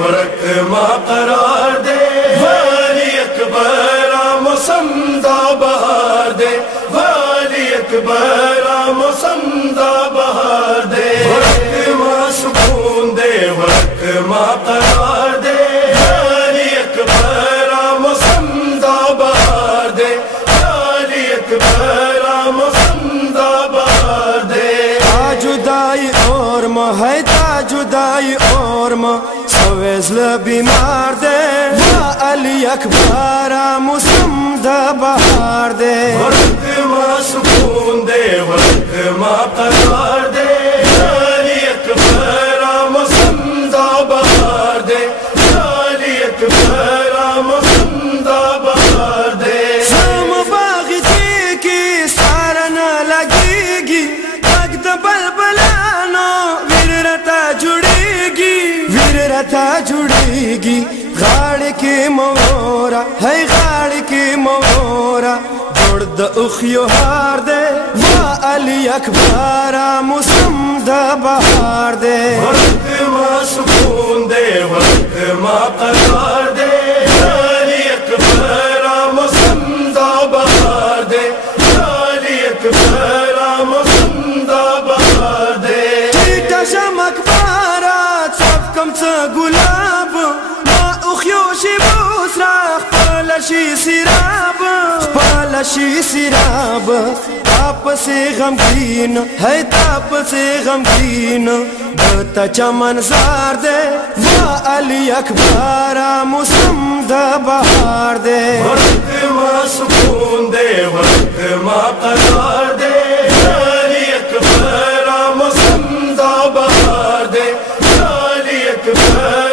वरक मां करार दे, वाली अकबरा मौसम दा बहार दे, वाली अकबरा मौसम दा बहार दे, वरक मां सुकून दे, वरक मां करार दे, वाली अकबरा मौसम दा बहार दे, वाली अकबरा मौसम दा बहार दे। जुदाई और है जुदाई और सवेज़ल बीमार दे, वाह अली अकबरा मौसम दा बहार दे, वरक मां सुकून दे, वरक मां करार दे, वाली अकबरा मौसम दा बहार दे, वाली अकबरा मौसम दा बहार दे। शाम बागीचे की सारा न लगेगी, तख्त बलबलानो वीरता जुड़ेगी, वीरता जुड़ेगी। गाड़ के मोरा है गाड़ के मोरा, जोड़ द उखियो हार दे, वाह अली अकबरा मौसम दा बहार दे, वरक मां सुकून दे, वरक मां करार दे, वाली अकबरा मौसम दा बहार दे, वाली अकबरा मौसम दा बहार दे। चीटा शमक बारा صفكم تقولاب ما أخيوشي بوسراخ بلاشي سيراب بلاشي سيراب تاب سي غمگين هاي تاب سي غمگين بتا چمن زار دے، واہ علی اکبرا موسم دا بہار دے، वरक मां सुकून दे, वरक मां करार दे, वाली अकबरा मौसम दा बहार दे, वाली अकबर